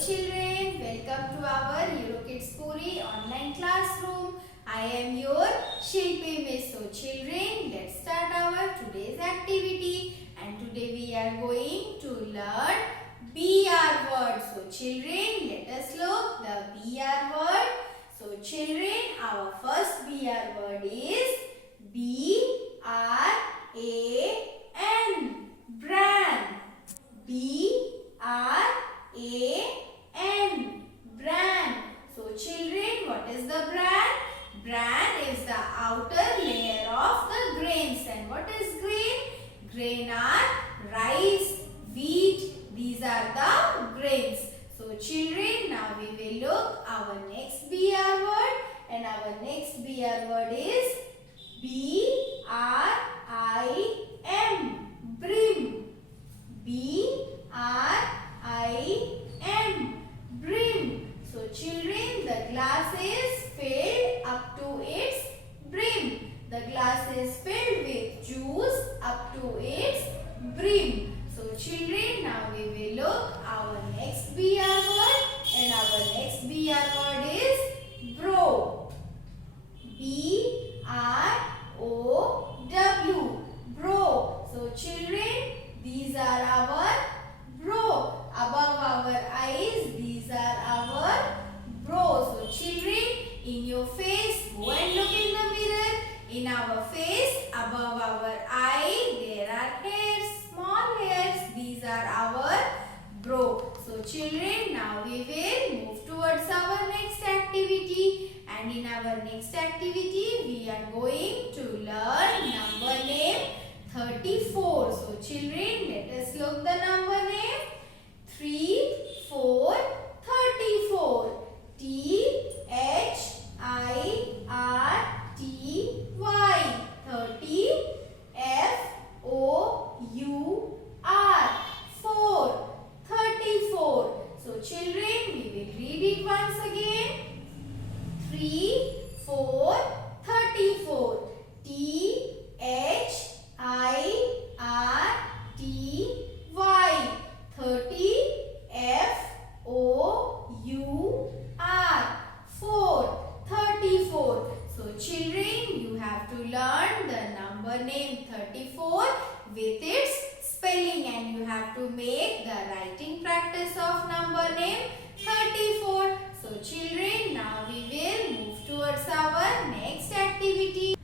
children, welcome to our EuroKids Puri online classroom. I am your Shilpi Miss. So children, let's start our today's activity, and today we are going to learn BR word. So children, let us look the BR word. So children, our first BR word is B-R-A-N, brand. B-R-A-N, brand. So children, what is the bran? Bran is the outer layer of the grains. And what is grain? Grain are rice, wheat. These are the grains. So children, now we will look our next BR word. And our next BR word is B-R-I-M, brim. B-R-I-M, brim. So children, the glass is filled up to its brim. The glass is filled with juice up to its brim. So children, now we will look our next BR word. And our next BR word is bro. B-R-O-W, bro. So children, these are our bro. Above our eyes, these are our bro. So children, in your face, go and look in the mirror. In our face, above our eye, there are hairs, small hairs. These are our bro. So children, now we will move towards our next activity. And in our next activity, we are going to learn number name 34. So children, let us look the number name. 3, 4, 34. T-H-I-R-T-Y. 30. F-O-U-R. 4. 34. So children, we will read it once again. 3, 4, 34. T-H-I-R-T-Y. 30. F-O-U-R. 4. 34. So children, you have to learn the number name 34 with its spelling, and you have to make the writing practice of number name 34. So children, now we will move towards our next activity.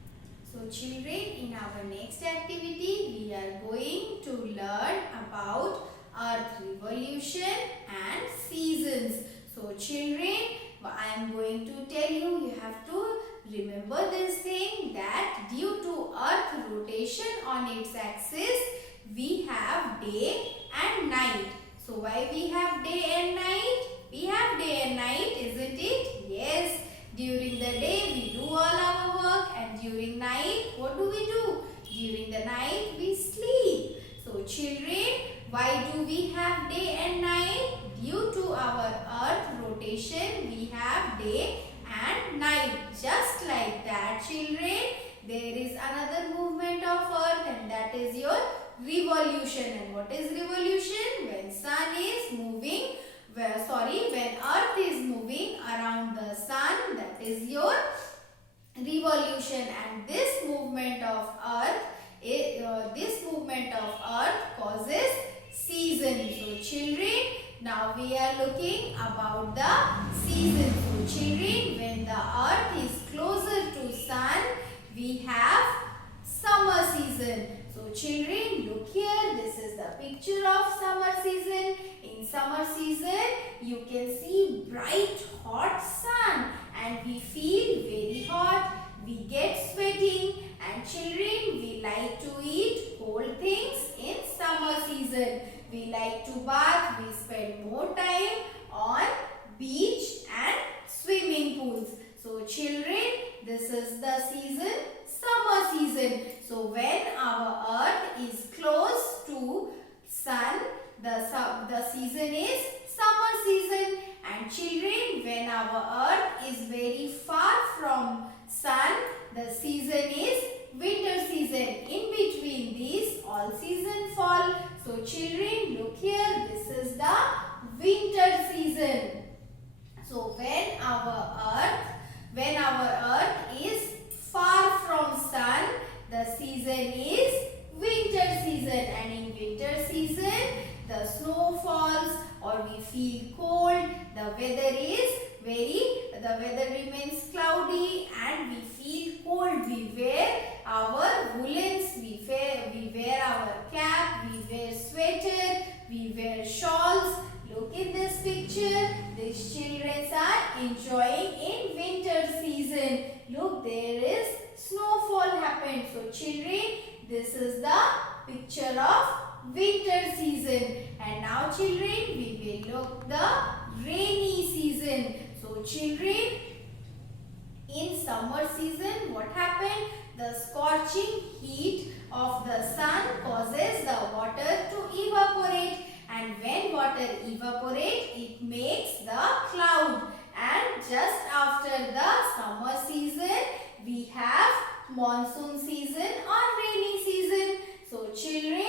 So children, in our next activity, we are going to learn about Earth revolution and seasons. So children, I am going to tell you, you have to remember this thing, that due to Earth rotation on its axis, we have day and night. So why we have day and night? We have day and night, isn't it? Yes. During the day we do all our work, and during night what do? During the night we sleep. So children, why do we have day and night? Due to our Earth rotation, we have day and night. Just like that, children, there is another movement of Earth, and that is your revolution. And what is revolution? When sun is moving, when Earth is moving around the sun, that is your revolution. And this movement of Earth causes seasons. So children, now we are looking about the seasons. So children, when the Earth is closer to sun, we have summer season. So children, look here, this is the picture of summer season. In summer season, you can see bright hot sun, and we feel very hot. We get sweating, and children, we like to eat cold things in summer season. We like to bath. We spend more time on beach and swimming pools. So children, this is the season, summer season. So when our Earth is close to sun, the season is summer season. And children, when our Earth is very far from sun, the season is winter season. In between these, all season fall. So children, look here, this is the winter season. season. So when our earth is far from sun, the season is winter season, and in winter season the snow falls or we feel cold, the weather remains cloudy and we feel cold. We wear our woolens, we wear our cap, we wear sweater, we wear shawls. Look in this picture. These children are enjoying in winter season. Look, there is snowfall happened. So children, this is the picture of winter season. And now children, we will look the rainy season. So children, in summer season, what happened? The scorching heat of the sun causes the water to evaporate. And when water evaporates, it makes the cloud. And just after the summer season, we have monsoon season or rainy season. So children,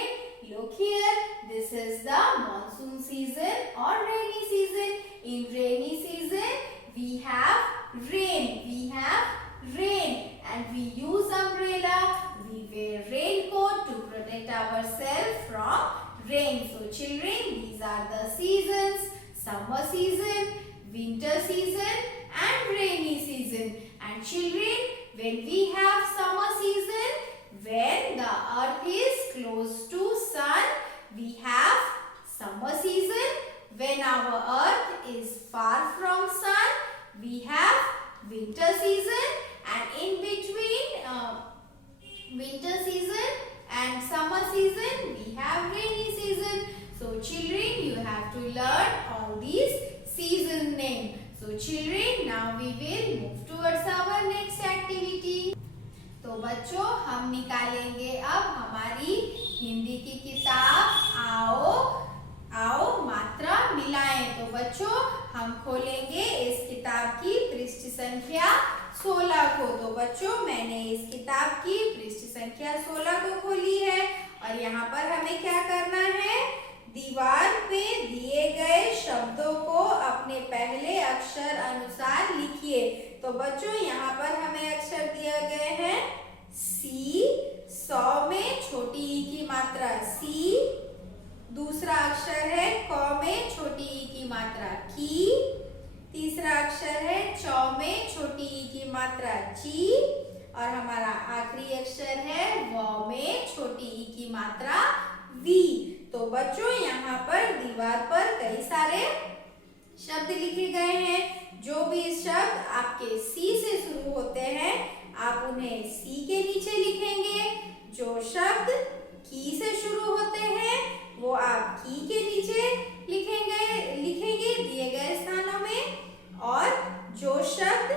look here. This is the monsoon season or rainy season. In rainy season, we have rain. And we use umbrella. We wear raincoat to protect ourselves from rain. So children, these are the seasons: summer season, winter season and rainy season. And children, when we have summer season, when the earth is close to sun, we have summer season. When our earth is far from sun, we have winter season. And in between winter season and summer season, we have rainy season. So children, you have to learn all these season names. So children, now we will move towards our next activity. तो बच्चों, हम निकालेंगे अब हमारी हिंदी की किताब आओ मात्रा मिलाएं। तो बच्चों, हम खोलेंगे इस किताब की पृष्ठ संख्या 16 को। तो बच्चों, मैंने इस किताब की पृष्ठ संख्या 16 को खोली है और यहाँ पर हमें क्या करना है? दीवार पे दिए गए शब्दों को अपने पहले अक्षर अनुसार लिखिए। तो बच्चों, यहाँ पर हमें अक्षर दिए गए हैं सी, 100 में छोटी ई की मात्रा सी। दूसरा अक्षर है क में छोटी ई की मात्रा की। तीसरा अक्षर है च में छोटी ई की मात्रा ची। और हमारा आखिरी अक्षर है व में छोटी ई की मात्रा वी। तो बच्चों, यहाँ पर दीवार पर कई सारे शब्द लिखे गए हैं। जो भी शब्द आपके सी से शुरू होते हैं, आप उन्हें सी के नीचे लिखेंगे। जो शब्द की से शुरू होते हैं, वो आप की के नीचे लिखेंगे दिए गए स्थानों में। और जो शब्द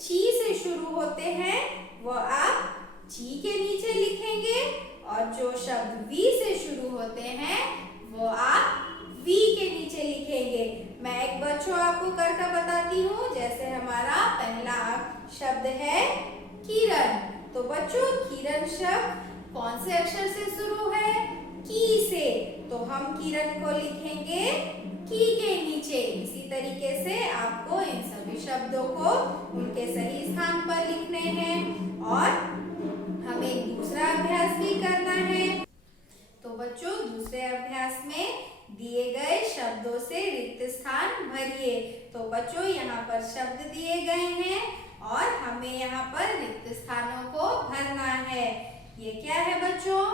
ची से शुरू होते हैं, वो आप ची के नीचे लिखेंगे। और जो शब्द वी से शुरू होते हैं, वो आप वी के नीचे लिखेंगे। मैं एक बच्चों आपको करके बताती हूँ। जैसे हमारा पहला शब्द है किरण। तो बच्चों, किरण शब्द कौन से अक्षर से शुरू है? की से। तो हम किरण को लिखेंगे की के नीचे। इसी तरीके से आपको इन सभी शब्दों को उनके सही स्थान पर लिखने हैं। और हमें दूसरा अभ्यास भी करना है। तो बच्चों, दूसरे अभ्यास में दिए गए शब्दों से रिक्त स्थान भरिए। तो बच्चों, यहाँ पर शब्द दिए गए हैं और हमें यहाँ पर रिक्त स्थानों को भरना है। ये क्या है बच्चों?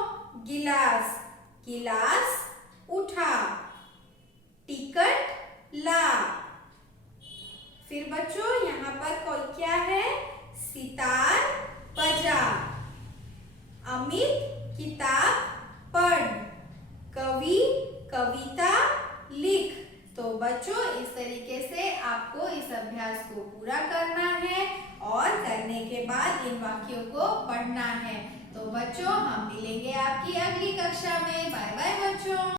गिलास। गिलास उठा। टिकट ला। फिर बच्चों, यहाँ पर कोई क्या है? सितार बजा। अमित किताब पढ़। कवि कविता लिख। तो बच्चों, इस तरीके से आपको इस अभ्यास को पूरा करना है और करने के बाद इन वाक्यों को पढ़ना है। तो बच्चों, हम मिलेंगे आपकी अगली कक्षा में। बाय बाय बच्चों।